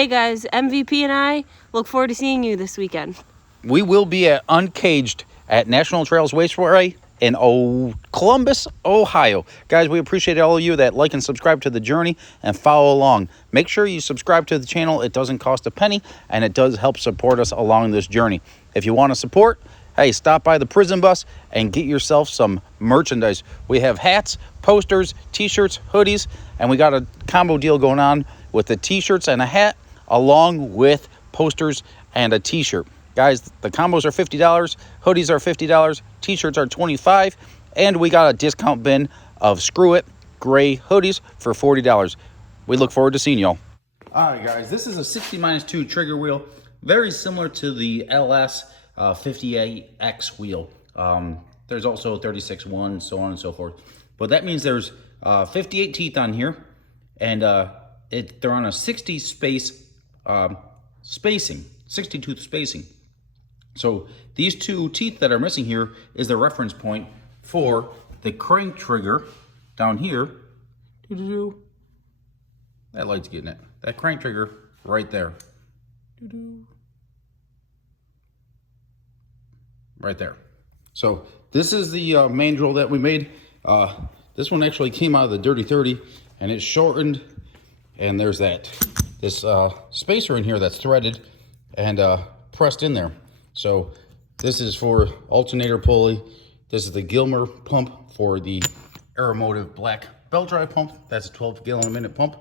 Hey guys, MVP and I look forward to seeing you this weekend. We will be at Uncaged at National Trails Raceway in Columbus, Ohio. Guys, we appreciate all of you that like and subscribe to the journey and follow along. Make sure you subscribe to the channel. It doesn't cost a penny, and it does help support us along this journey. If you want to support, hey, stop by the prison bus and get yourself some merchandise. We have hats, posters, t-shirts, hoodies, and we got a combo deal going on with the t-shirts and a hat along with posters and a t-shirt. Guys, the combos are $50, hoodies are $50, t-shirts are $25, and we got a discount bin of Screw It gray hoodies for $40. We look forward to seeing y'all. All right, guys, this is a 60-2 trigger wheel, very similar to the LS 58X wheel. There's also 36-1, so on and so forth. But that means there's 58 teeth on here, and they're on a 60 tooth spacing. So these two teeth that are missing here is the reference point for the crank trigger down here. That light's getting it. That crank trigger right there. Right there. So this is the main drill that we made. This one actually came out of the Dirty 30, and it's shortened, and there's this spacer in here that's threaded and pressed in there. So this is for alternator pulley. This is the Gilmer pump for the Aeromotive black belt drive pump. That's a 12 gallon a minute pump.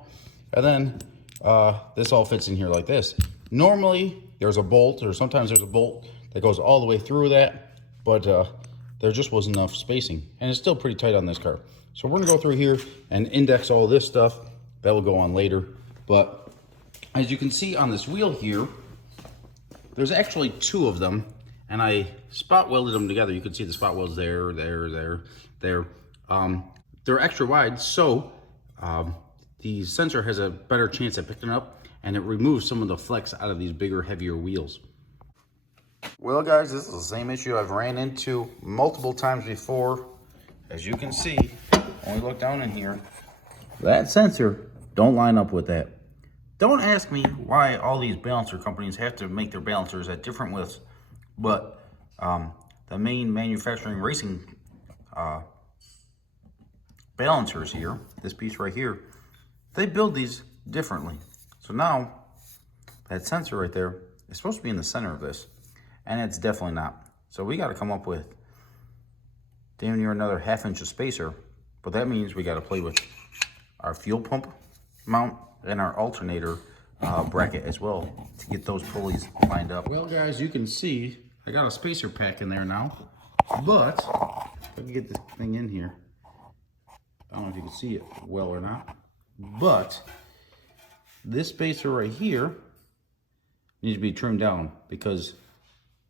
And then this all fits in here like this. Normally there's a bolt, or sometimes there's a bolt that goes all the way through that, but there just wasn't enough spacing, and it's still pretty tight on this car. So we're gonna go through here and index all this stuff. That will go on later. But as you can see on this wheel here, there's actually two of them, and I spot welded them together. You can see the spot welds there. They're extra wide, so the sensor has a better chance at picking up, and it removes some of the flex out of these bigger, heavier wheels. Well, guys, this is the same issue I've ran into multiple times before. As you can see, when we look down in here, that sensor don't line up with that. Don't ask me why all these balancer companies have to make their balancers at different widths, but the main manufacturing racing balancers here, this piece right here, they build these differently. So now that sensor right there is supposed to be in the center of this, and it's definitely not. So we got to come up with damn near another 1/2 inch of spacer, but that means we got to play with our fuel pump mount and our alternator bracket as well to get those pulleys lined up. Well, guys, you can see I got a spacer pack in there now, but if I can get this thing in here, I don't know if you can see it well or not, but this spacer right here needs to be trimmed down, because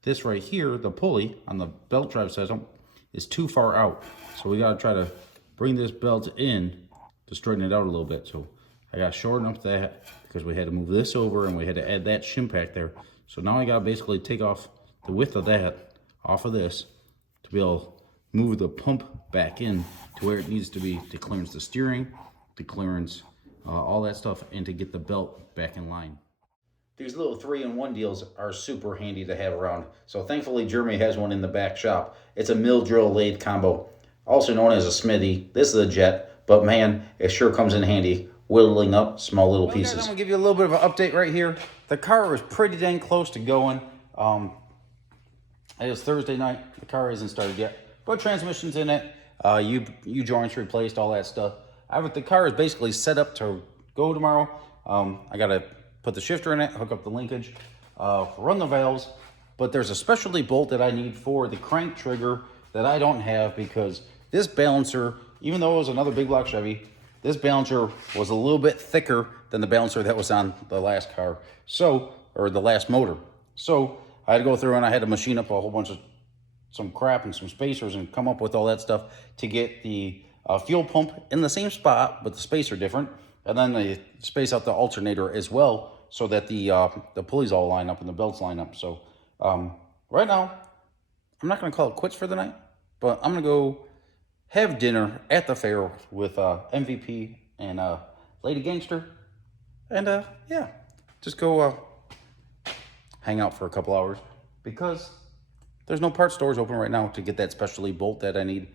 this right here, the pulley on the belt drive system, is too far out. So we got to try to bring this belt in to straighten it out a little bit. So I got to shorten up that, because we had to move this over and we had to add that shim pack there. So now I got to basically take off the width of that off of this to be able to move the pump back in to where it needs to be, to clearance the steering, to clearance all that stuff, and to get the belt back in line. These little 3-in-1 deals are super handy to have around. So thankfully Jeremy has one in the back shop. It's a mill drill lathe combo, also known as a smithy. This is a jet, but man, it sure comes in handy whittling up small little pieces. Guys, I'm gonna give you a little bit of an update right here. The car was pretty dang close to going. It was Thursday night. The car isn't started yet, but transmission's in it. U joints replaced, all that stuff. The car is basically set up to go tomorrow. I gotta put the shifter in it, hook up the linkage, run the valves, but there's a specialty bolt that I need for the crank trigger that I don't have, because this balancer, even though it was another big block Chevy, this balancer was a little bit thicker than the balancer that was on the last car, or the last motor. So I had to go through and I had to machine up a whole bunch of some crap and some spacers and come up with all that stuff to get the fuel pump in the same spot, but the spacer different. And then they space out the alternator as well, so that the pulleys all line up and the belts line up. So right now, I'm not going to call it quits for the night, but I'm going to go have dinner at the fair with MVP and Lady Gangster. And yeah, just go hang out for a couple hours because there's no parts stores open right now to get that specialty bolt that I need.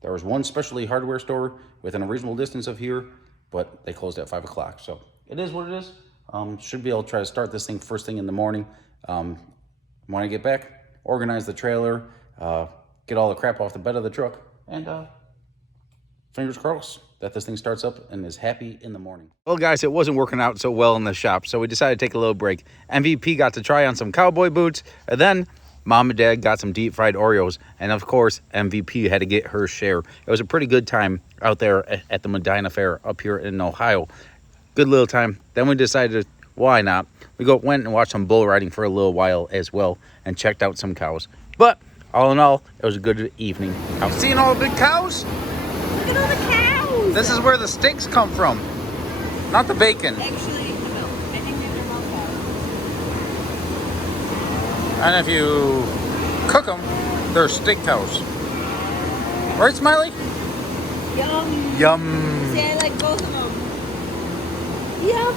There was one specialty hardware store within a reasonable distance of here, but they closed at 5 o'clock. So it is what it is. Should be able to try to start this thing first thing in the morning. When I get back, organize the trailer, get all the crap off the bed of the truck, and fingers crossed that this thing starts up and is happy in the morning. Well, guys, it wasn't working out so well in the shop, so we decided to take a little break. MVP got to try on some cowboy boots, and then Mom and Dad got some deep fried Oreos, and of course, MVP had to get her share. It was a pretty good time out there at the Medina Fair up here in Ohio. Good little time. Then we decided, why not? We went and watched some bull riding for a little while as well, and checked out some cows. But all in all, it was a good evening. I'm seeing all the big cows. Look at all the cows. This is where the steaks come from, not the bacon. Actually, no. I think these are milk cows. And if you cook them, they're steak cows. Right, Smiley? Yum. Yum. See, I like both of them. Yum.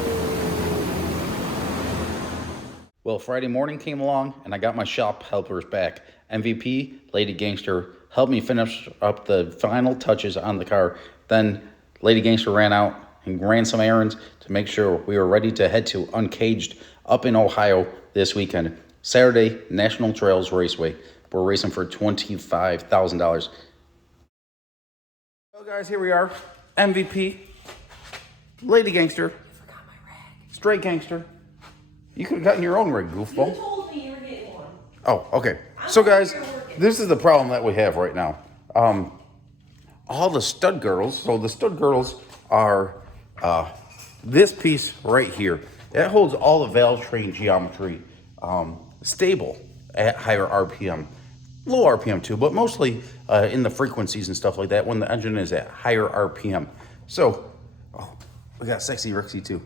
Well, Friday morning came along, and I got my shop helpers back. MVP, Lady Gangster, helped me finish up the final touches on the car. Then Lady Gangster ran out and ran some errands to make sure we were ready to head to Uncaged up in Ohio this weekend. Saturday, National Trails Raceway. We're racing for $25,000. Well, guys, here we are. MVP, Lady Gangster, Straight Gangster. You could have gotten your own rig, goofball. You told me you were getting one. Oh, okay. So, guys, this is the problem that we have right now. All the stud girdles. So the stud girdles are this piece right here. That holds all the valve train geometry stable at higher RPM. Low RPM too, but mostly in the frequencies and stuff like that when the engine is at higher RPM. So, we got Sexy Rixie too.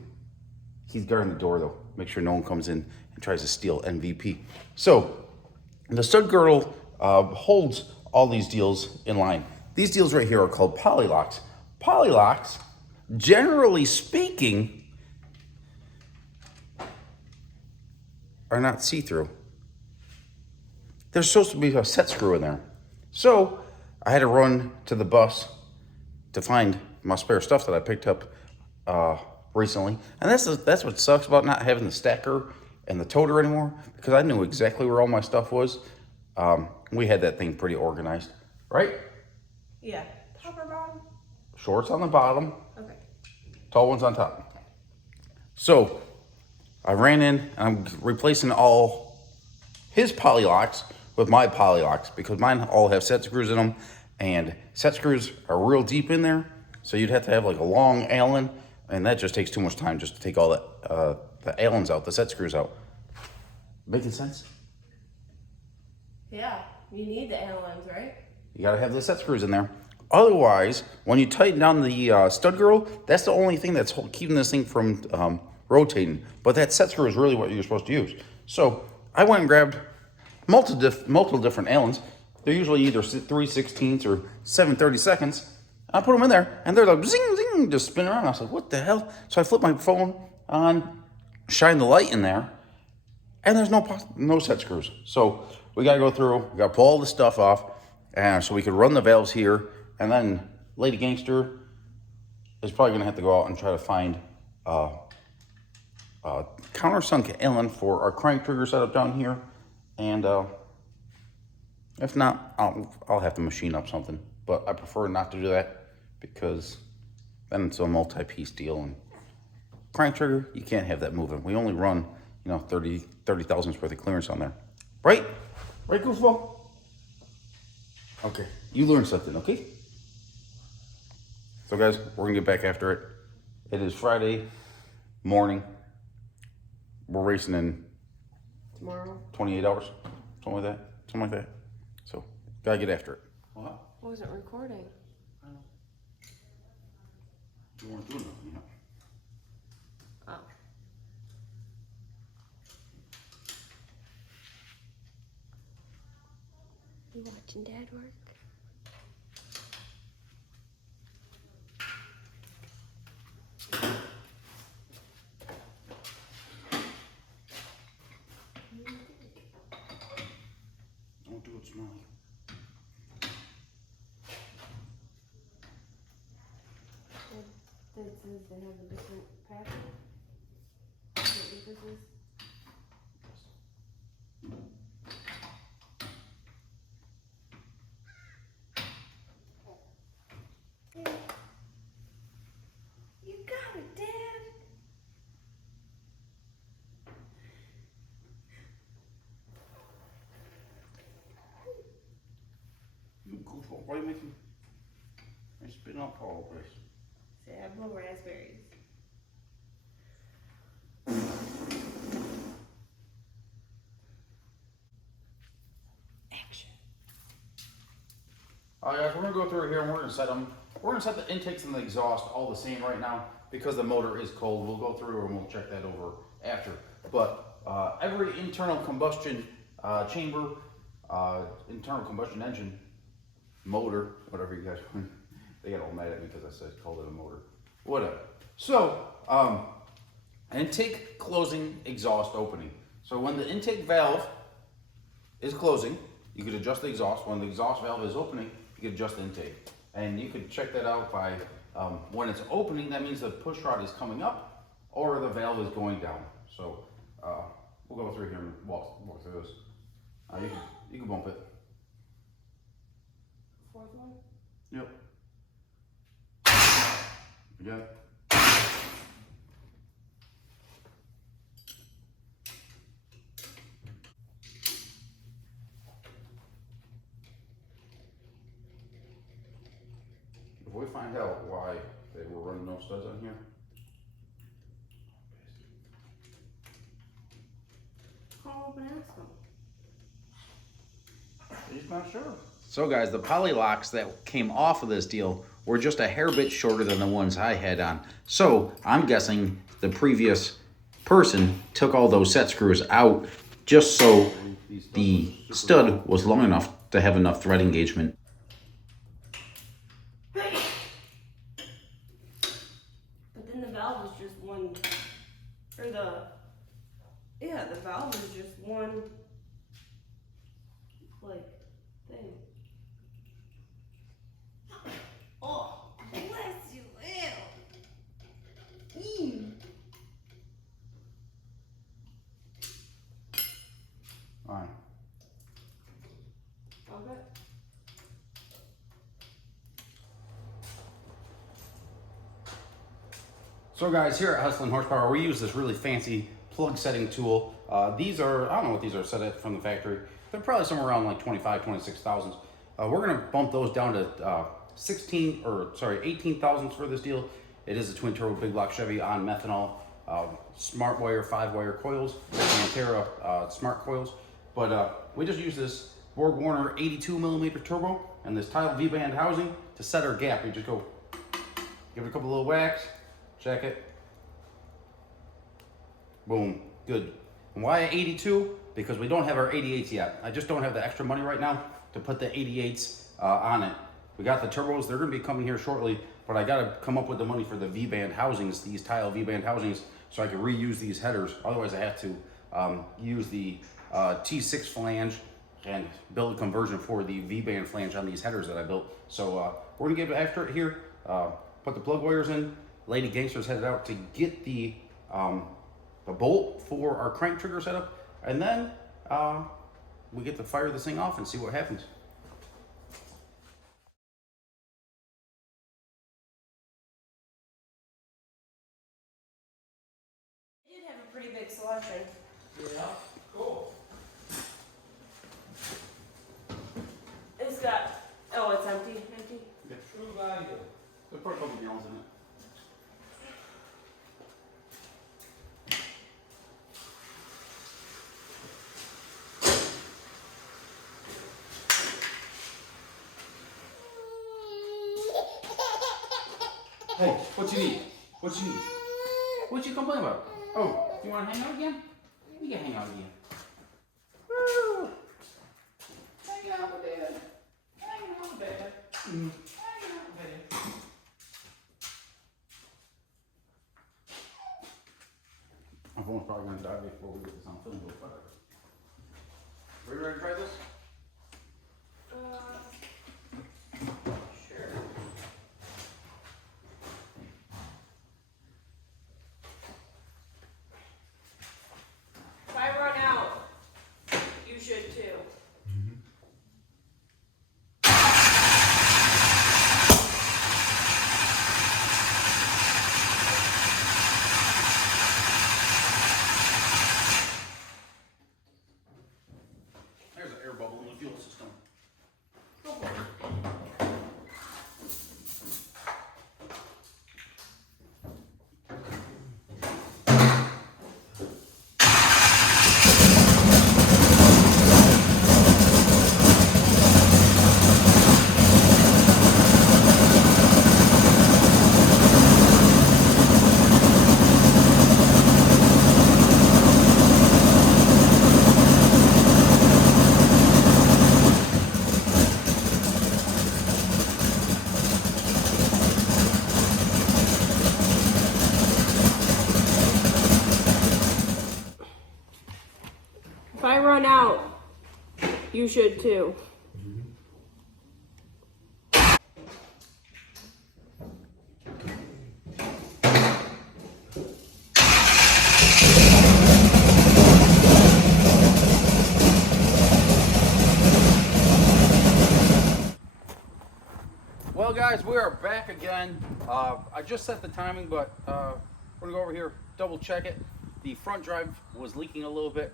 He's guarding the door though. Make sure no one comes in and tries to steal MVP. So, the stud girdle holds all these deals in line. These deals right here are called polylocks. Polylocks, generally speaking, are not see-through. There's supposed to be a set screw in there. So I had to run to the bus to find my spare stuff that I picked up recently. And that's what sucks about not having the stacker and the toter anymore, because I knew exactly where all my stuff was. We had that thing pretty organized, right? Yeah. Top or bottom? Shorts on the bottom. Okay. Tall ones on top. So I ran in and I'm replacing all his polylocks with my polylocks because mine all have set screws in them, and set screws are real deep in there. So you'd have to have like a long Allen, and that just takes too much time just to take all that the Allens out, the set screws out. Making sense? Yeah. You need the Allens, right? You gotta have the set screws in there. Otherwise, when you tighten down the stud girdle, that's the only thing that's keeping this thing from rotating. But that set screw is really what you're supposed to use. So I went and grabbed multiple different Allens. They're usually either 3/16 or 7/32. I put them in there, and they're like zing, zing, just spin around. I was like, what the hell? So I flipped my phone on, shine the light in there, and there's no set screws. So we got to go through, we got to pull all the stuff off, and so we could run the valves here, and then Lady Gangster is probably going to have to go out and try to find countersunk Allen for our crank trigger setup down here, and if not, I'll have to machine up something, but I prefer not to do that because then it's a multi-piece deal, and crank trigger, you can't have that moving. We only run, 30 thousandths worth of clearance on there. Right? Right, goofball? Okay, you learned something, okay? So guys, we're gonna get back after it. It is Friday morning. We're racing in Tomorrow? 28 hours, something like that. So, gotta get after it. What? I wasn't recording. You weren't doing nothing, Oh. You watching Dad work? small. That says they have a different pattern. What this is? You got it, Dad. Why are you making? I spit out all over this. Say I blow raspberries. Action. All right, guys, we're gonna go through here and we're gonna set them. We're gonna set the intakes and the exhaust all the same right now because the motor is cold. We'll go through and we'll check that over after. But every internal combustion chamber, internal combustion engine, motor, whatever you guys want. They got all mad at me because I said called it a motor. Whatever. So, intake closing, exhaust opening. So when the intake valve is closing, you could adjust the exhaust. When the exhaust valve is opening, you could adjust the intake. And you could check that out by when it's opening, that means the push rod is coming up or the valve is going down. So we'll go through here and walk through this. You can bump it. Fourth one? Yep. Yeah. If we find out why they were running no studs on here, Call up and ask them. he's not sure. So guys, the poly locks that came off of this deal were just a hair bit shorter than the ones I had on. So I'm guessing the previous person took all those set screws out just so the stud was long enough to have enough thread engagement. But then the valve is just one, or the valve is just one, like, thing. Oh, bless you, ew. All right. Okay. So guys, here at Hustlin' Horsepower, we use this really fancy plug setting tool. These are, I don't know what these are set at from the factory. They're probably somewhere around like 25, 26 thousandths. We're gonna bump those down to 18 thousandths for this deal. It is a twin turbo big block Chevy on methanol, smart wire 5-wire coils, Pantera smart coils. But we just use this Borg Warner 82 millimeter turbo and this tile V-band housing to set our gap. We just go, give it a couple little whacks, check it. Boom, good. And why 82? Because we don't have our 88s yet. I just don't have the extra money right now to put the 88s on it. We got the turbos, they're gonna be coming here shortly, but I gotta come up with the money for the V-band housings, these tile V-band housings, so I can reuse these headers. Otherwise I have to use the T6 flange and build a conversion for the V-band flange on these headers that I built. So we're gonna get after it here, put the plug wires in. Lady Gangster's headed out to get the bolt for our crank trigger setup, and then we get to fire this thing off and see what happens. You did have a pretty big selection. Yeah, cool. It's got, oh, it's empty. The true value. There's probably a couple gallons in it. Hey, what you need? What you need? What you complain about? Oh, you want to hang out again? You can hang out again. Woo! Hang out with Dad. Hang out with Dad. Hang out with Dad. My phone's probably going to die before we get this on film, but whatever. Are you ready to try this? Sure. If I run out, you should too. There's an air bubble in the fuel system. Go for it. If I run out, you should too. Well, guys, we are back again. I just set the timing, but we're gonna go over here, double check it. The front drive was leaking a little bit.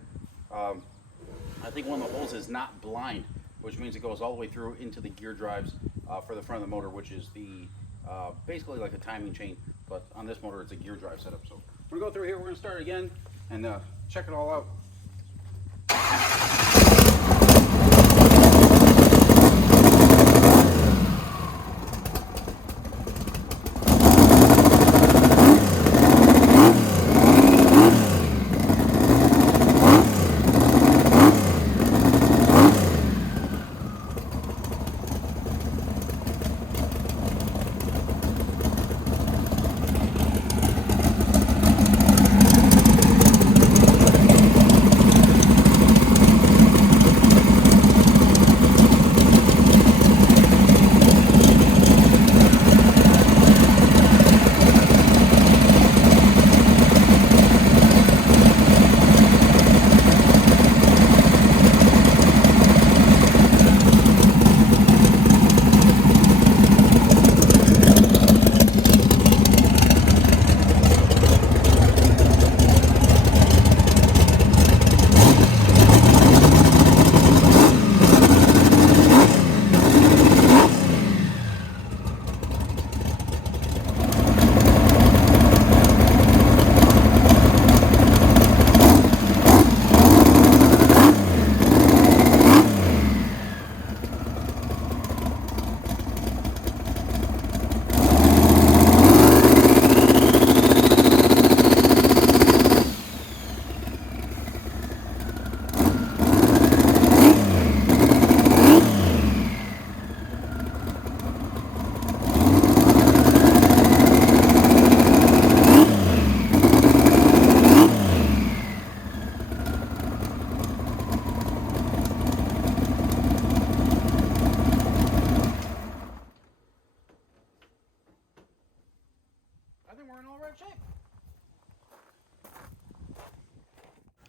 I think one of the holes is not blind, which means it goes all the way through into the gear drives for the front of the motor, which is the basically like a timing chain, but on this motor it's a gear drive setup. So we're gonna go through here, we're gonna start again and check it all out.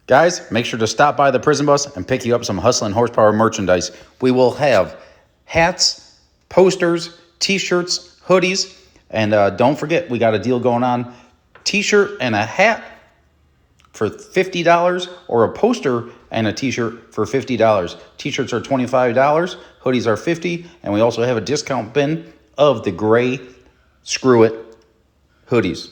Guys, make sure to stop by the prison bus and pick you up some Hustlin' Horsepower merchandise. We will have hats, posters, t-shirts, hoodies, and don't forget, we got a deal going on. T-shirt and a hat for $50 or a poster and a t-shirt for $50. T-shirts are $25, hoodies are $50, and we also have a discount bin of the gray Screw It hoodies.